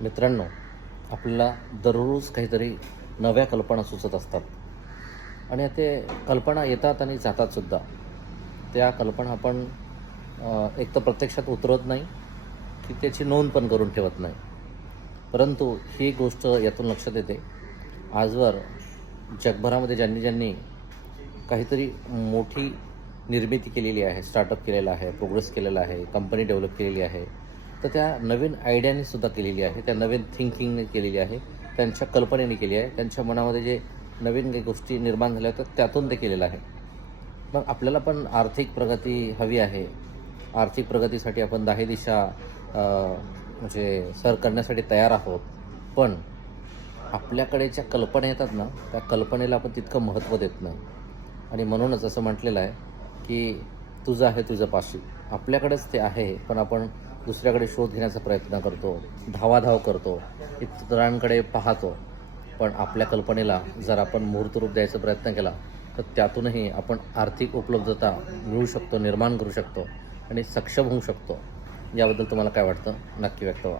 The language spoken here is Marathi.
मित्रांनो, आपल्याला दररोज काहीतरी नव्या कल्पना सुचत असतात आणि ते कल्पना येतात आणि जातातसुद्धा. त्या कल्पना आपण एक तर प्रत्यक्षात उतरवत नाही की त्याची नोंद पण करून ठेवत नाही. परंतु ही गोष्ट यातून लक्षात येते, आजवर जगभरामध्ये ज्यांनी ज्यांनी काहीतरी मोठी निर्मिती केलेली आहे, स्टार्टअप केलेला आहे, प्रोग्रेस केलेला आहे, कंपनी डेव्हलप केलेली आहे, तर त्या नवीन आयडियाने सुद्धा केलेली आहे, त्या नवीन थिंकिंगने केलेली आहे, त्यांच्या कल्पनेने केली आहे, त्यांच्या मनामध्ये जे नवीन काही गोष्टी निर्माण झाल्या तर त्यातून ते केलेलं आहे. मग आपल्याला पण आर्थिक प्रगती हवी आहे. आर्थिक प्रगतीसाठी आपण 10 दिशा म्हणजे सर करण्यासाठी तयार आहोत. पण आपल्याकडे ज्या कल्पना येतात ना, त्या कल्पनेला आपण तितकं महत्त्व देत नाही. आणि म्हणूनच असं म्हटलेलं आहे की तुझं आहे तुझं पाशी. आपल्याकडेच ते आहे, पण आपण दुसऱ्याकडे शोध घेण्याचा प्रयत्न करतो, धावाधाव करतो, इतरांकडे पाहतो. पण आपल्या कल्पनेला जर आपण मूर्तरूप द्यायचा प्रयत्न केला तर त्यातूनही आपण आर्थिक उपलब्धता मिळवू शकतो, निर्माण करू शकतो आणि सक्षम होऊ शकतो. याबद्दल तुम्हाला काय वाटतं? नक्की व्यक्त व्हा.